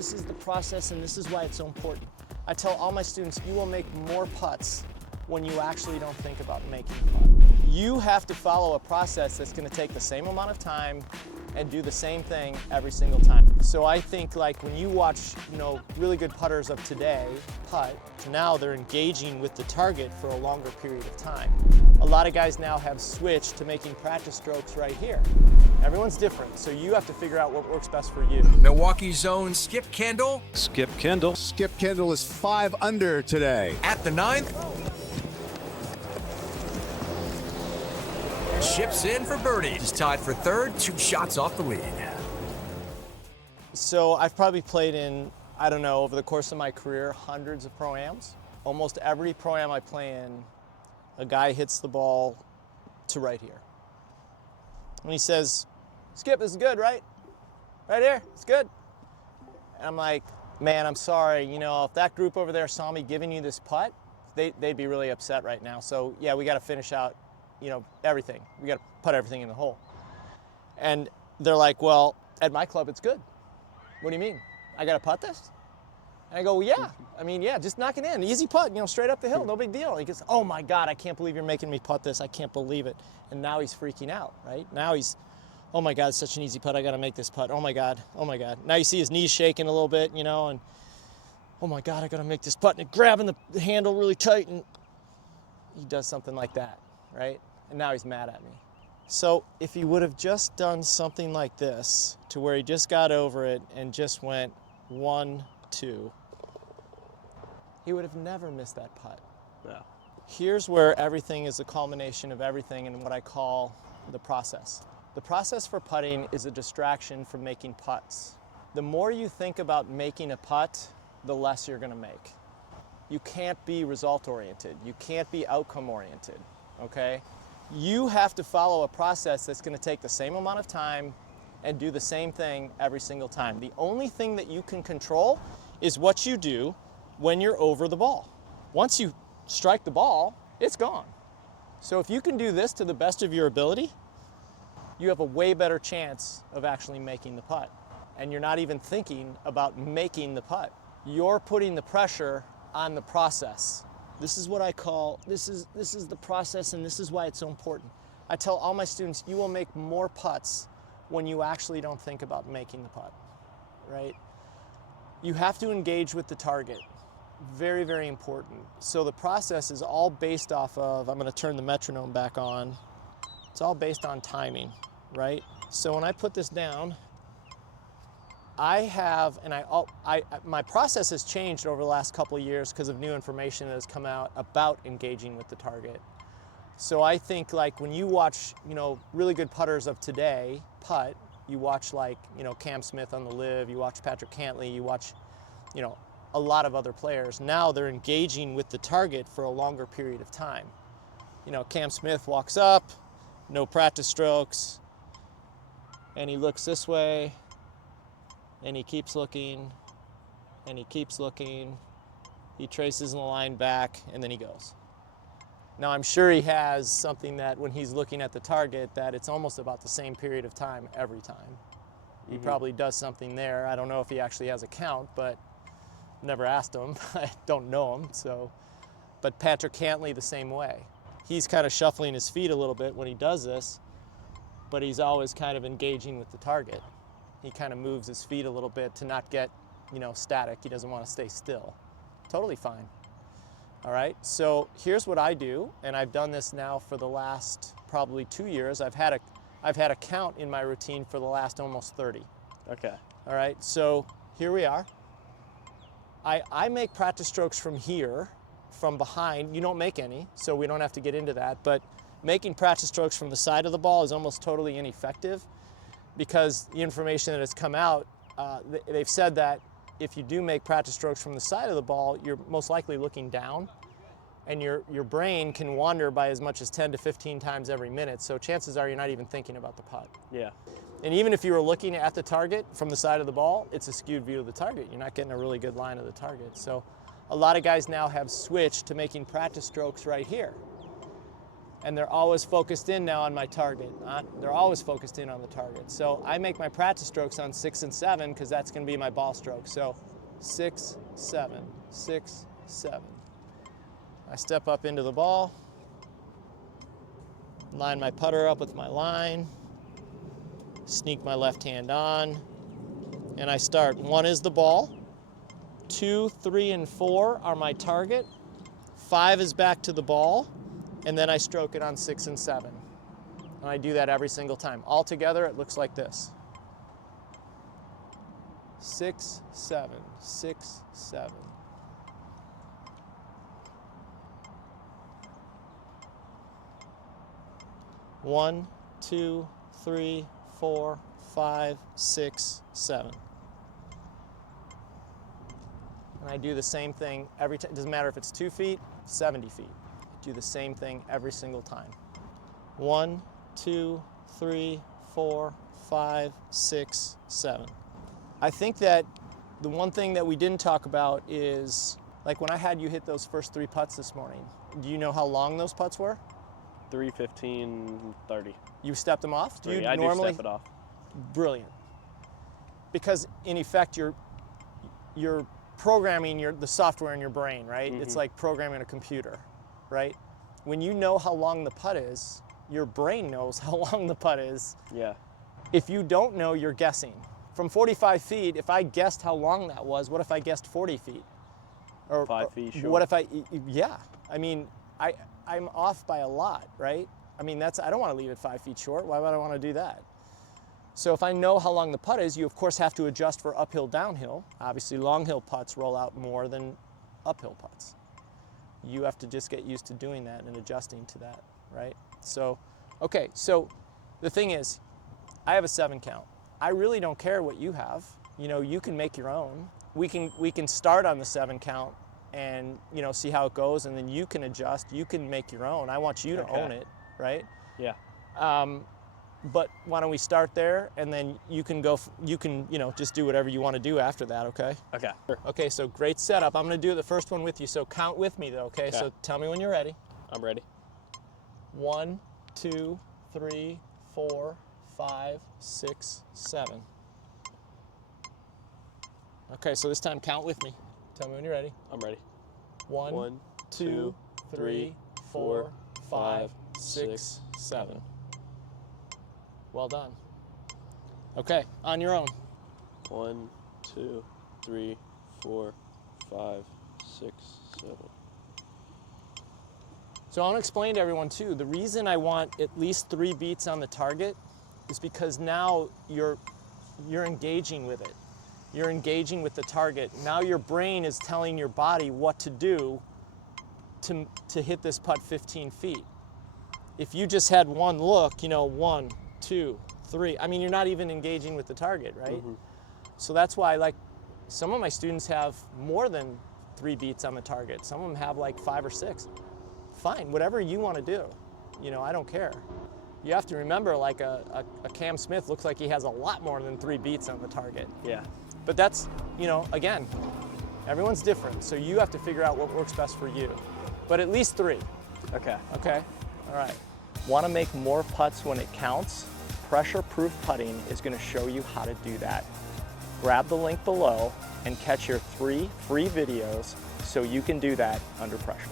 this is the process and this is why it's so important. I tell all my students, you will make more putts when you actually don't think about making a putt. You have to follow a process that's going to take the same amount of time and do the same thing every single time. So I think like when you watch, really good putters of today putt, now they're engaging with the target for a longer period of time. A lot of guys now have switched to making practice strokes right here. Everyone's different, so you have to figure out what works best for you. Milwaukee's own Skip Kendall. Skip Kendall. Skip Kendall is 5 under today. At the 9th. Chips in for birdie. He's tied for 3rd, 2 shots off the lead. So I've probably played in, over the course of my career, hundreds of Pro-Ams. Almost every Pro-Am I play in, a guy hits the ball to right here. And he says, Skip, this is good, right? Right here, it's good. And I'm like, man, I'm sorry, if that group over there saw me giving you this putt, they'd be really upset right now. So yeah, we gotta finish out, everything. We gotta put everything in the hole. And they're like, well, at my club, it's good. What do you mean? I gotta putt this? And I go, well, yeah, just knock it in. Easy putt, straight up the hill, no big deal. He goes, oh my God, I can't believe you're making me putt this. I can't believe it. And now he's freaking out, right? Now he's, oh my God, it's such an easy putt. I gotta make this putt. Oh my God, oh my God. Now you see his knees shaking a little bit, and oh my God, I gotta make this putt. And grabbing the handle really tight, and he does something like that, right? And now he's mad at me. So if he would have just done something like this, to where he just got over it and just went 1, 2, he would have never missed that putt. Yeah. Here's where everything is a culmination of everything in what I call the process. The process for putting is a distraction from making putts. The more you think about making a putt, the less you're gonna make. You can't be result-oriented. You can't be outcome-oriented, okay? You have to follow a process that's gonna take the same amount of time and do the same thing every single time. The only thing that you can control is what you do when you're over the ball. Once you strike the ball, it's gone. So if you can do this to the best of your ability, you have a way better chance of actually making the putt. And you're not even thinking about making the putt. You're putting the pressure on the process. This is what I call, this is the process, and this is why it's so important. I tell all my students, you will make more putts when you actually don't think about making the putt, right? You have to engage with the target. Very, very important. So the process is all based off of, I'm gonna turn the metronome back on. It's all based on timing, right? So when I put this down, my process has changed over the last couple of years because of new information that has come out about engaging with the target. So I think like when you watch, really good putters of today putt, you watch like, Cam Smith on the Live, you watch Patrick Cantlay, you watch, a lot of other players. Now they're engaging with the target for a longer period of time. Cam Smith walks up, no practice strokes, and he looks this way, and he keeps looking, and he keeps looking. He traces the line back, and then he goes. Now I'm sure he has something that when he's looking at the target that it's almost about the same period of time every time. He probably does something there. I don't know if he actually has a count, but never asked him. I don't know him, so. But Patrick Cantlay the same way. He's kind of shuffling his feet a little bit when he does this, but he's always kind of engaging with the target. He kind of moves his feet a little bit to not get, static. He doesn't want to stay still. Totally fine. All right, so here's what I do, and I've done this now for the last probably 2 years. I've had a count in my routine for the last almost 30. Okay. All right, so here we are. I make practice strokes from here, from behind. You don't make any, so we don't have to get into that, but making practice strokes from the side of the ball is almost totally ineffective because the information that has come out, they've said that if you do make practice strokes from the side of the ball, you're most likely looking down, and your brain can wander by as much as 10 to 15 times every minute, so chances are you're not even thinking about the putt. Yeah. And even if you were looking at the target from the side of the ball, it's a skewed view of the target. You're not getting a really good line of the target. So a lot of guys now have switched to making practice strokes right here. and they're always focused in now on my target. They're always focused in on the target. So I make my practice strokes on 6 and 7 because that's going to be my ball stroke. So 6, 7, 6, 7. I step up into the ball, line my putter up with my line, sneak my left hand on, and I start. 1 is the ball, 2, 3, and 4 are my target, 5 is back to the ball, and then I stroke it on 6 and 7. And I do that every single time. All together, it looks like this. 6, 7, 6, 7. One, 2, 3, 4, 5, 6, 7. And I do the same thing every time. It doesn't matter if it's 2 feet, 70 feet. I do the same thing every single time. 1, 2, 3, 4, 5, 6, 7. I think that the one thing that we didn't talk about is, like when I had you hit those first 3 putts this morning, do you know how long those putts were? 3, 15, 30. You stepped them off? Do normally step it off? Brilliant. Because in effect, you're programming the software in your brain, right? Mm-hmm. It's like programming a computer, right? When you know how long the putt is, your brain knows how long the putt is. Yeah. If you don't know, you're guessing. From 45 feet, if I guessed how long that was, what if I guessed 40 feet? Or 5 feet short. What if yeah. I mean, I'm off by a lot, right? I mean, I don't want to leave it 5 feet short. Why would I want to do that? So if I know how long the putt is, you of course have to adjust for uphill, downhill. Obviously, long hill putts roll out more than uphill putts. You have to just get used to doing that and adjusting to that, right? So, okay, so the thing is, I have a 7 count. I really don't care what you have. You know, you can make your own. We can start on the 7 count and, you know, see how it goes, and then you can adjust. You can make your own. I want you to own it, right? Yeah. But why don't we start there, and then you can you know, just do whatever you want to do after that, okay? Okay. Sure. Okay, so great setup. I'm going to do the first one with you, so count with me though, okay? So tell me when you're ready. I'm ready. 1, 2, 3, 4, 5, 6, 7. Okay, so this time count with me. Tell me when you're ready. I'm ready. 1, 2, 3, 4, 5, 6, 7. Well done. Okay, on your own. 1, 2, 3, 4, 5, 6, 7. So I want to explain to everyone too, the reason I want at least 3 beats on the target is because now you're engaging with it. You're engaging with the target. Now your brain is telling your body what to do to hit this putt 15 feet. If you just had one look, you know, 1, 2, 3, I mean, you're not even engaging with the target, right? Mm-hmm. So that's why, like, some of my students have more than 3 beats on the target. Some of them have like 5 or 6. Fine, whatever you want to do. You know, I don't care. You have to remember, like a Cam Smith looks like he has a lot more than 3 beats on the target. Yeah. But that's, you know, again, everyone's different. So you have to figure out what works best for you. But at least 3. Okay. Okay? All right. Want to make more putts when it counts? Pressure-proof putting is going to show you how to do that. Grab the link below and catch your 3 free videos so you can do that under pressure.